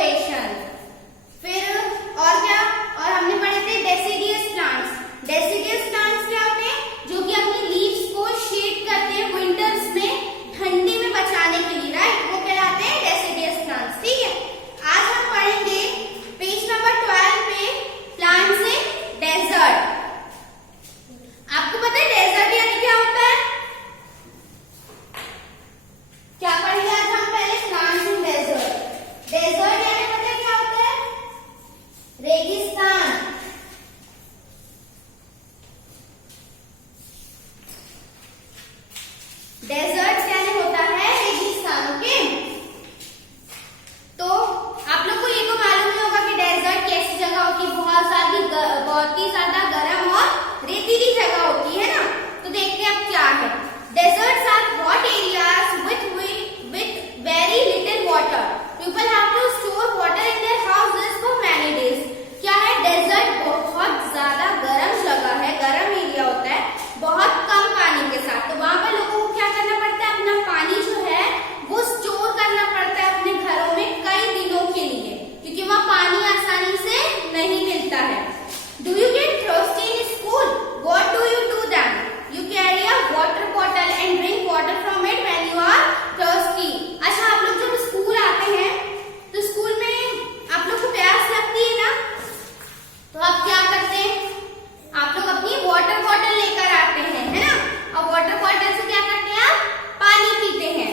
Evaporation. फिर और क्या, और हमने पढ़े थे डेसिडियस प्लांट्स। डेसिडियस प्लांट्स क्या होते हैं? जो कि अपनी लीव्स को शेड करते हैं विंटर्स में, ठंडी में बचाने के लिए, राइट, वो कहलाते हैं डेसिडियस प्लांट्स। ठीक है, आज हम पढ़ेंगे पेज नंबर 12 पे प्लांट्स इन डेजर्ट। आपको पता है डेजर्ट यानी क्या होता है? क्या पढ़ेंगे आज हम? पहले प्लांट्स इन डेजर्ट। डेजर्ट यानी पता है क्या होता है? रेगिस्तान। डेजर्ट यानी होता है रेगिस्तान। ओके, तो आप लोग को ये तो मालूम ही होगा कि डेजर्ट कैसी जगह होती है, बहुत ही ज्यादा गर्म और रेतीली जगह होती है ना। तो देखते हैं अब क्या है। Deserts are hot areas with very little water. People have to store water in their houses for many days. क्या है? डेजर्ट बहुत ज्यादा गर्म जगह है, गर्म एरिया होता है, बहुत कम पानी के साथ। तो वहां पर लोगों को क्या करना पड़ता है? अपना पानी जो है वो स्टोर करना पड़ता है अपने घरों में कई दिनों के लिए, क्योंकि वहां पानी आसानी से नहीं मिलता है। Do you get thirsty in school? What do you do then? You carry a water bottle and drink water from it when you are thirsty. अच्छा, आप लोग जब स्कूल आते हैं तो स्कूल में आप लोग को प्यास लगती है ना, तो आप क्या करते हैं? आप लोग अपनी वाटर बॉटल लेकर आते हैं, है ना, और वाटर बॉटल से क्या करते हैं? आप पानी पीते हैं।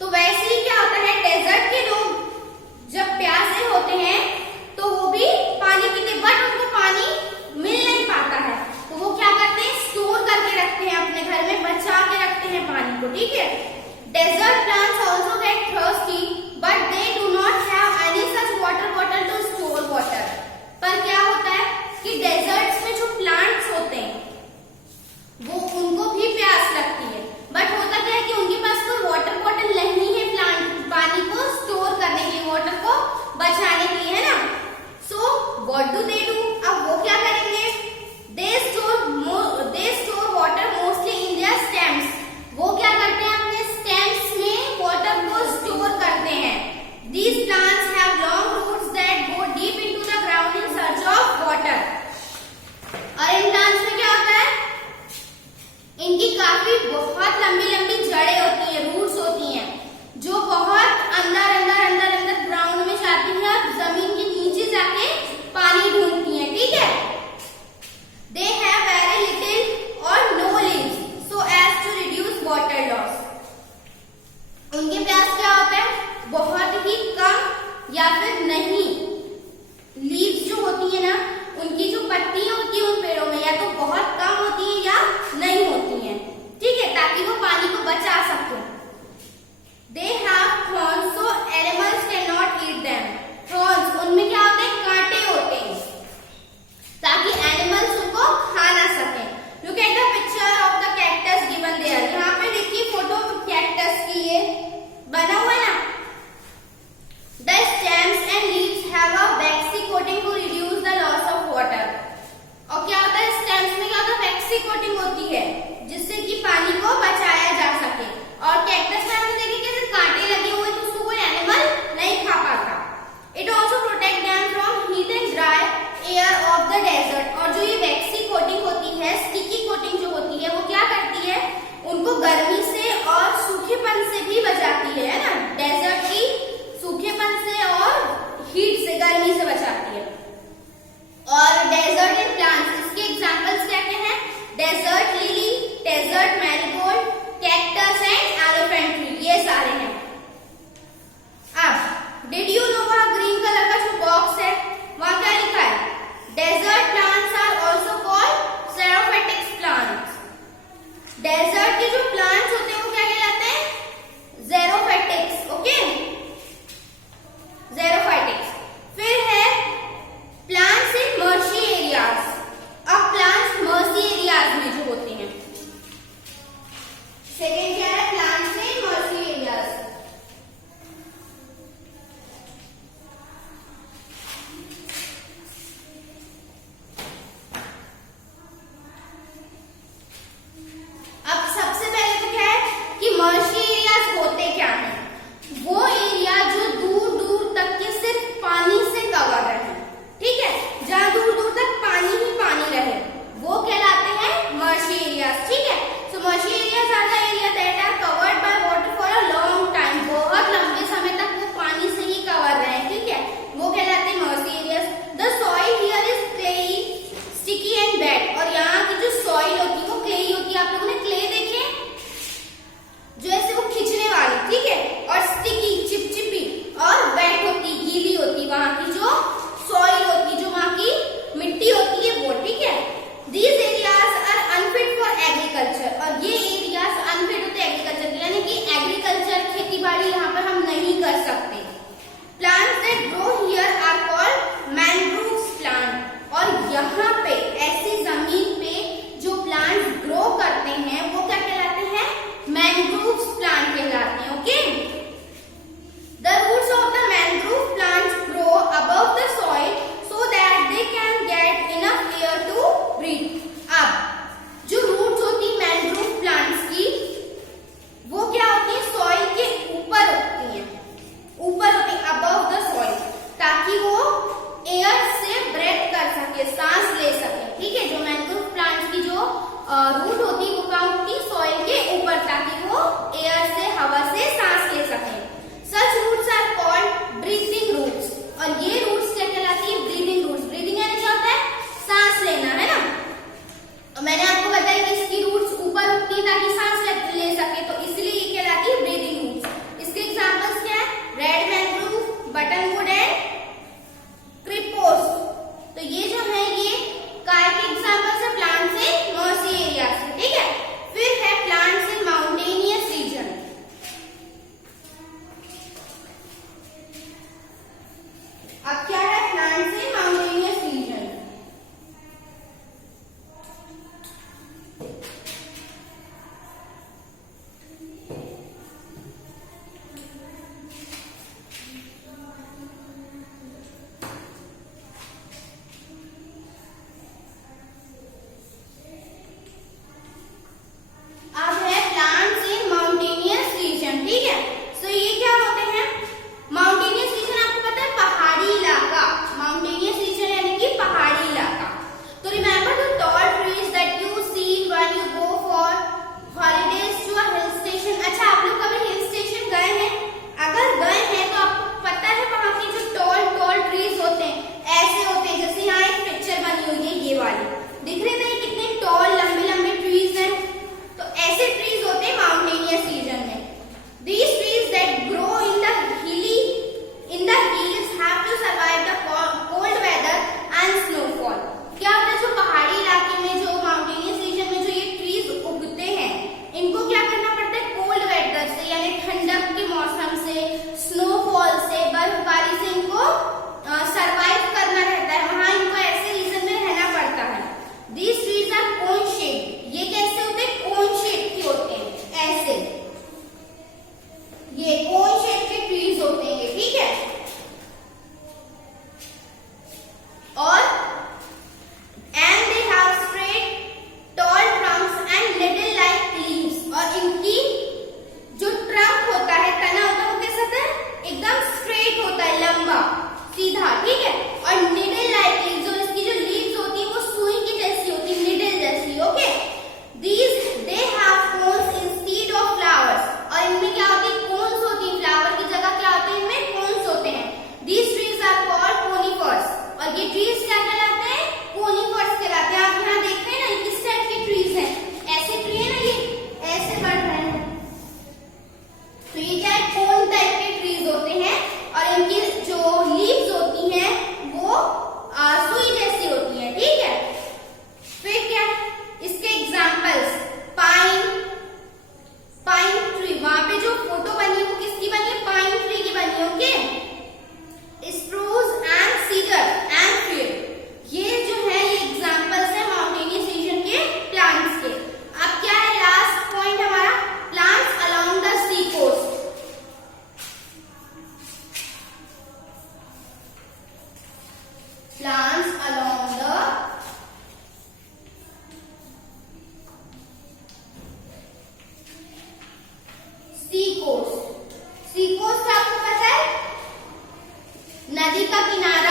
तो वैसे ही क्या होता है, डेजर्ट के लोग जब प्यासे होते हैं तो वो भी पानी पीते, बट उनको पानी मिल नहीं पाता है, तो वो क्या करते हैं? स्टोर करके रखते हैं अपने घर में, बचा के रखते हैं पानी को। ठीक है, desert plants also get thirsty but they do not have any such water bottle to store water. पर क्या होता है कि डेजर्ट्स में जो प्लांट्स होते हैं वो उनको भी प्यास लगती है, बट होता क्या है कि उनके पास कोई वाटर बॉटल नहीं है प्लांट पानी को स्टोर करने के लिए, वाटर को बचाने के लिए, है ना। So what do they do? अब वो क्या करेंगे? They store water mostly in their stems. वो क्या करते हैं? अपने स्टेम्स में वाटर को स्टोर करते हैं। These plants have long roots that go deep into the ground in search of water. और इन प्लांट्स में क्या होता है? इनकी काफी बहुत लंबी लंबी जड़ें होती हैं, रूट्स होती हैं, जो बहुत अंदर अंदर अंदर अंदर ग्राउंड में जाती हैं और जमीन के नीचे जाके पानी ढूंढती हैं। ठीक है, दे हैव वेरी लिटिल और no leaves so as to reduce water loss. उनके प्यास क्या होता है? बहुत ही कम या फिर नहीं। लीव्स जो होती है ना, उनकी जो पत्तियां होती है उन पेड़ों में या तो बहुत कम होती है या नहीं होती हैं। ठीक है, ताकि वो पानी को बचा सके। They have thorns so animals cannot eat them. Thorns, उनमें क्या होते हैं? कांटे होते हैं, ताकि एनिमल्स उनको खा ना सके। Look at the picture of the cactus given there. यहाँ पे देखिए फोटो कैक्टस की, ये बना हुआ है ना। The stems and leaves have a waxy coating to reduce the loss of water. और क्या होता है? स्टेम्स में क्या होता है? वैक्सी कोटिंग होती है जिससे कि पानी को बचाया जा सके। नदी का किनारा